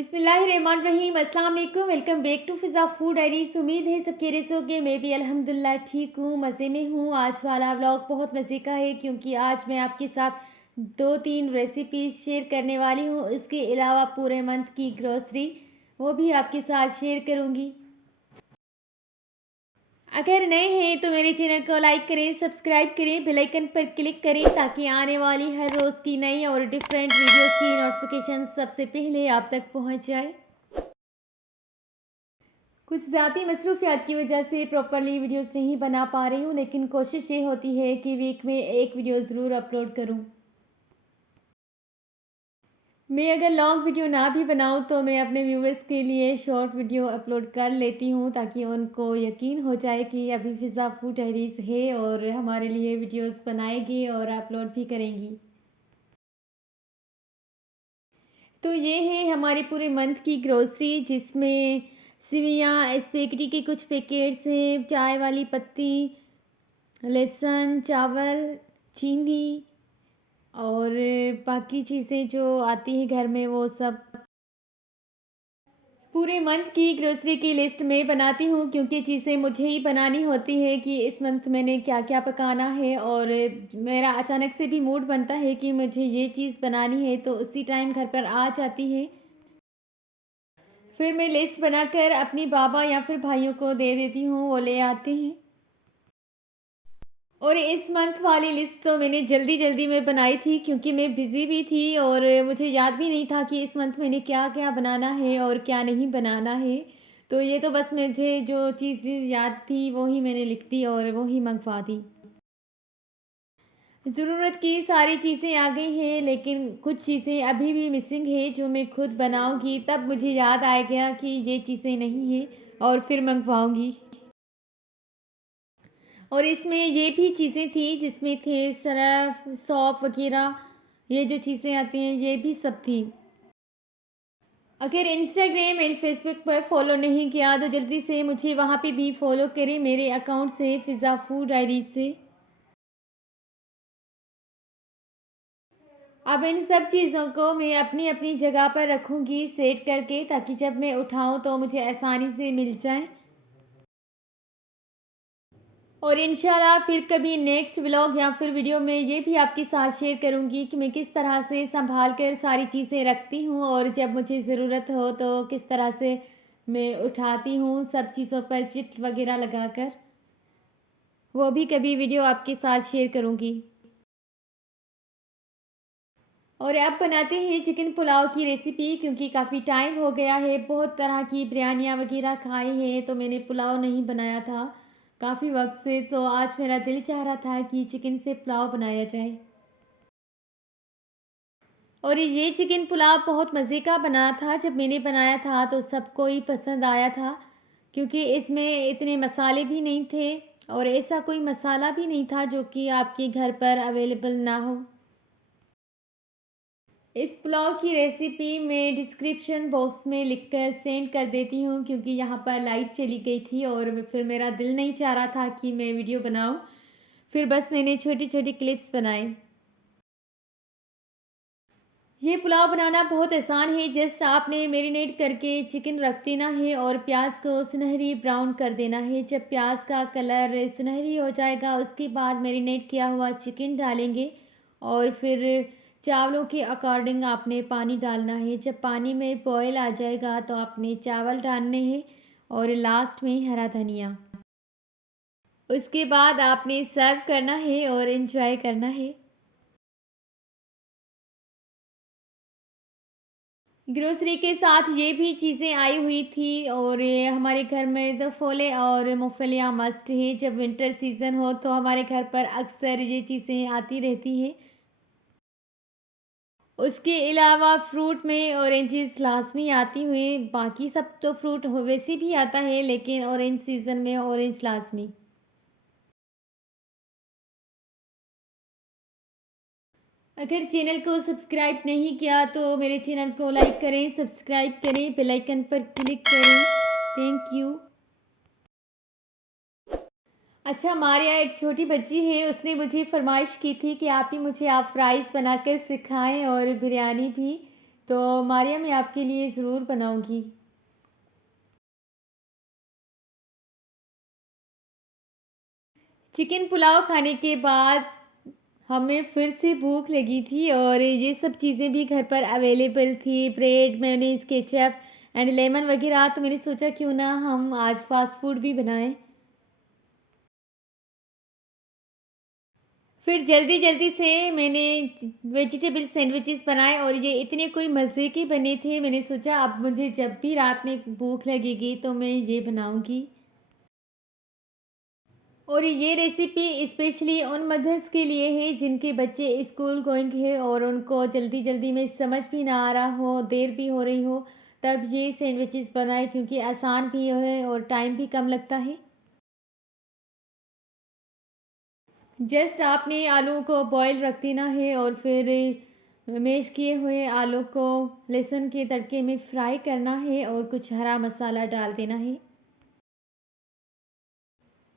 बिस्मिल्लाहिर्रहमानिर्रहीम अस्सलाम वालेकुम। Welcome back to Fiza food diaries. उम्मीद है सब खैरियत से होंगे। मैं भी अल्हम्दुलिल्लाह ठीक हूँ, मज़े में हूँ। आज वाला व्लॉग बहुत मज़े का है क्योंकि आज मैं आपके साथ 2-3 रेसिपीज़ शेयर करने वाली हूँ। इसके अलावा पूरे मंथ की ग्रोसरी वो भी आपके साथ शेयर करूँगी। अगर नए हैं तो मेरे चैनल को लाइक करें, सब्सक्राइब करें, बेल आइकन पर क्लिक करें ताकि आने वाली हर रोज़ की नई और डिफरेंट वीडियोस की नोटिफिकेशन सबसे पहले आप तक पहुंच जाए। कुछ ज़ाती मसरूफियात की वजह से प्रॉपरली वीडियोस नहीं बना पा रही हूँ, लेकिन कोशिश ये होती है कि वीक में एक वीडियो ज़रूर अपलोड करूँ। मैं अगर लॉन्ग वीडियो ना भी बनाऊँ तो मैं अपने व्यूवर्स के लिए शॉर्ट वीडियो अपलोड कर लेती हूँ ताकि उनको यकीन हो जाए कि अभी फ़िज़ा फूड डायरीज़ है और हमारे लिए वीडियोस बनाएगी और अपलोड भी करेंगी। तो ये है हमारे पूरे मंथ की ग्रोसरी, जिसमें सिवियाँ, स्पेगेटी के कुछ पैकेट्स हैं, चाय वाली पत्ती, लहसुन, चावल, चीनी और बाकी चीज़ें जो आती हैं घर में वो सब। पूरे मंथ की ग्रोसरी की लिस्ट मैं बनाती हूँ क्योंकि चीज़ें मुझे ही बनानी होती है कि इस मंथ मैंने क्या क्या पकाना है, और मेरा अचानक से भी मूड बनता है कि मुझे ये चीज़ बनानी है तो उसी टाइम घर पर आ जाती है। फिर मैं लिस्ट बनाकर अपनी बाबा या फिर भाइयों को दे देती हूँ, वो ले आते हैं। और इस मंथ वाली लिस्ट तो मैंने जल्दी जल्दी में बनाई थी क्योंकि मैं बिज़ी भी थी और मुझे याद भी नहीं था कि इस मंथ मैंने क्या क्या बनाना है और क्या नहीं बनाना है। तो ये तो बस मुझे जो चीज़ याद थी वो ही मैंने लिख दी और वो ही मंगवा दी। ज़रूरत की सारी चीज़ें आ गई हैं, लेकिन कुछ चीज़ें अभी भी मिसिंग है जो मैं खुद बनाऊंगी, तब मुझे याद आ गया कि ये चीज़ें नहीं हैं और फिर मंगवाऊंगी। और इसमें ये भी चीज़ें थी जिसमें थे सरफ, सौंफ वगैरह, ये जो चीज़ें आती हैं ये भी सब थी। अगर इंस्टाग्राम एंड फेसबुक पर फॉलो नहीं किया तो जल्दी से मुझे वहाँ पे भी फॉलो करें, मेरे अकाउंट से फ़िज़ा फूड डायरीज से। अब इन सब चीज़ों को मैं अपनी अपनी जगह पर रखूँगी सेट करके, ताकि जब मैं उठाऊँ तो मुझे आसानी से मिल जाए। और इंशाल्लाह फिर कभी नेक्स्ट व्लॉग या फिर वीडियो में ये भी आपके साथ शेयर करूँगी कि मैं किस तरह से संभाल कर सारी चीज़ें रखती हूँ और जब मुझे ज़रूरत हो तो किस तरह से मैं उठाती हूँ सब चीज़ों पर चिट वगैरह लगाकर। वो भी कभी वीडियो आपके साथ शेयर करूँगी। और अब बनाते हैं चिकन पुलाव की रेसिपी, क्योंकि काफ़ी टाइम हो गया है, बहुत तरह की बिरयानियाँ वगैरह खाई हैं तो मैंने पुलाव नहीं बनाया था काफ़ी वक्त से। तो आज मेरा दिल चाह रहा था कि चिकन से पुलाव बनाया जाए। और ये चिकन पुलाव बहुत मज़े का बना था। जब मैंने बनाया था तो सबको ही पसंद आया था, क्योंकि इसमें इतने मसाले भी नहीं थे और ऐसा कोई मसाला भी नहीं था जो कि आपके घर पर अवेलेबल ना हो। इस पुलाव की रेसिपी मैं डिस्क्रिप्शन बॉक्स में लिखकर सेंड कर देती हूँ, क्योंकि यहाँ पर लाइट चली गई थी और फिर मेरा दिल नहीं चाह रहा था कि मैं वीडियो बनाऊँ। फिर बस मैंने छोटी छोटी क्लिप्स बनाए। ये पुलाव बनाना बहुत आसान है। जस्ट आपने मैरिनेट करके चिकन रख देना है और प्याज को सुनहरी ब्राउन कर देना है। जब प्याज का कलर सुनहरी हो जाएगा उसके बाद मैरिनेट किया हुआ चिकन डालेंगे और फिर चावलों के अकॉर्डिंग आपने पानी डालना है। जब पानी में बॉयल आ जाएगा तो आपने चावल डालने हैं और लास्ट में हरा धनिया। उसके बाद आपने सर्व करना है और एंजॉय करना है। ग्रोसरी के साथ ये भी चीज़ें आई हुई थी, और ये हमारे घर में तो फोले और मूंगफलियाँ मस्ट है। जब विंटर सीज़न हो तो हमारे घर पर अक्सर ये चीज़ें आती रहती हैं। उसके अलावा फ्रूट में ऑरेंजेस लाजमी आती हुई, बाकी सब तो फ्रूट हो वैसे भी आता है, लेकिन ऑरेंज सीज़न में ऑरेंज लाजमी। अगर चैनल को सब्सक्राइब नहीं किया तो मेरे चैनल को लाइक करें, सब्सक्राइब करें, बेल आइकन पर क्लिक करें। Thank you. अच्छा, हमारे यहाँ एक छोटी बच्ची है, उसने मुझे फ़रमाइश की थी कि आप ही मुझे आप फ्राइज़ बनाकर सिखाएं और बिरयानी भी। तो मारिया मैं आपके लिए ज़रूर बनाऊँगी। चिकन पुलाव खाने के बाद हमें फिर से भूख लगी थी और ये सब चीज़ें भी घर पर अवेलेबल थी, bread, mayonnaise, ketchup and lemon वगैरह, तो मैंने सोचा क्यों ना हम आज फ़ास्ट फ़ूड भी बनाएँ। फिर जल्दी-जल्दी से मैंने वेजिटेबल सैंडविचेस बनाए और ये इतने कोई मज़े के बने थे, मैंने सोचा अब मुझे जब भी रात में भूख लगेगी तो मैं ये बनाऊँगी। और ये रेसिपी स्पेशली उन मदर्स के लिए है जिनके बच्चे स्कूल गोइंग है और उनको जल्दी-जल्दी में समझ भी ना आ रहा हो, देर भी हो रही हो, तब ये सैंडविचेस बनाएँ क्योंकि आसान भी है और टाइम भी कम लगता है। जस्ट आपने आलू को बॉयल रख देना है और फिर मैश किए हुए आलू को लहसुन के तड़के में फ्राई करना है और कुछ हरा मसाला डाल देना है।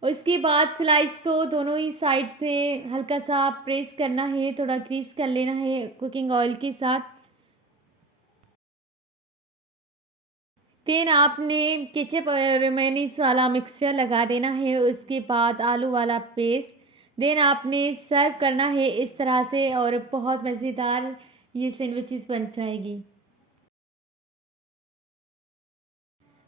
उसके बाद स्लाइस को दोनों ही साइड से हल्का सा प्रेस करना है, थोड़ा ग्रीस कर लेना है कुकिंग ऑयल के साथ। देन आपने केचप और मेयोनीज वाला मिक्सचर लगा देना है, उसके बाद आलू वाला पेस्ट। देन आपने सर्व करना है इस तरह से और बहुत मज़ेदार ये सैंडविचेस बन जाएगी।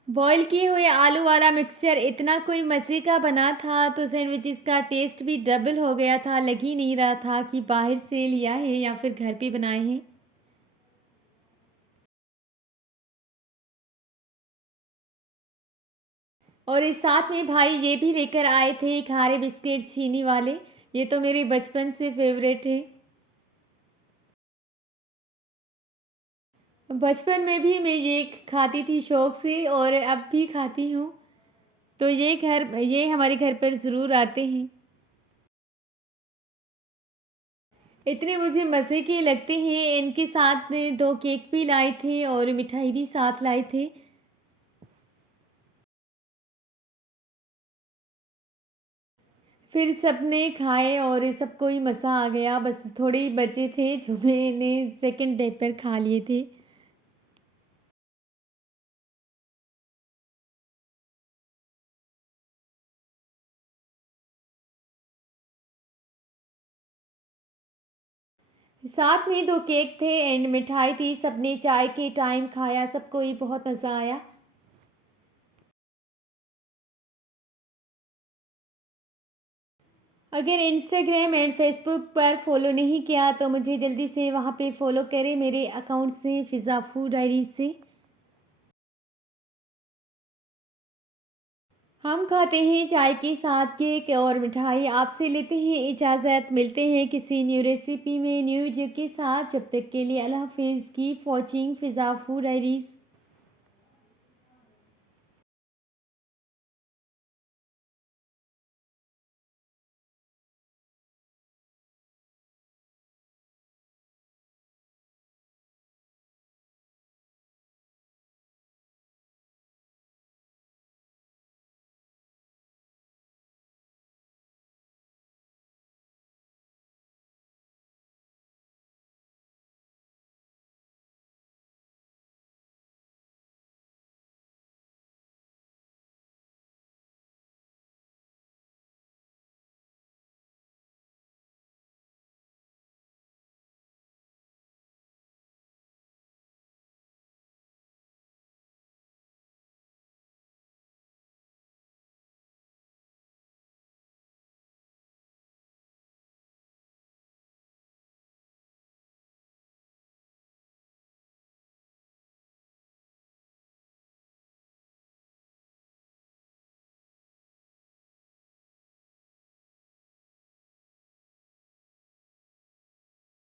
बॉईल किए हुए आलू वाला मिक्सचर इतना कोई मज़े का बना था तो सैंडविचेस का टेस्ट भी डबल हो गया था, लग ही नहीं रहा था कि बाहर से लिया है या फिर घर पे बनाए हैं। और इस साथ में भाई ये भी लेकर आए थे खारे बिस्किट चीनी वाले, ये तो मेरे बचपन से फेवरेट है। बचपन में भी मैं ये खाती थी शौक से और अब भी खाती हूँ, तो ये हमारे घर पर ज़रूर आते हैं। इतने मुझे मज़े के लगते हैं, इनके साथ में 2 केक भी लाए थे और मिठाई भी साथ लाए थे। फिर सबने खाए और सबको ही मज़ा आ गया, बस थोड़े ही बचे थे जो मैंने सेकंड डे पर खा लिए थे। साथ में 2 केक थे एंड मिठाई थी, सबने चाय के टाइम खाया, सबको ही बहुत मज़ा आया। अगर इंस्टाग्राम एंड फेसबुक पर फॉलो नहीं किया तो मुझे जल्दी से वहाँ पे फॉलो करें, मेरे अकाउंट से फ़िज़ा फूड डायरीज़ से। हम खाते हैं चाय के साथ केक और मिठाई। आपसे लेते हैं इजाज़त, मिलते हैं किसी न्यू रेसिपी में न्यू वीडियो के साथ। जब तक के लिए अल्लाह हाफ़िज़। कीप वॉचिंग फ़िज़ा फूड डायरीज़।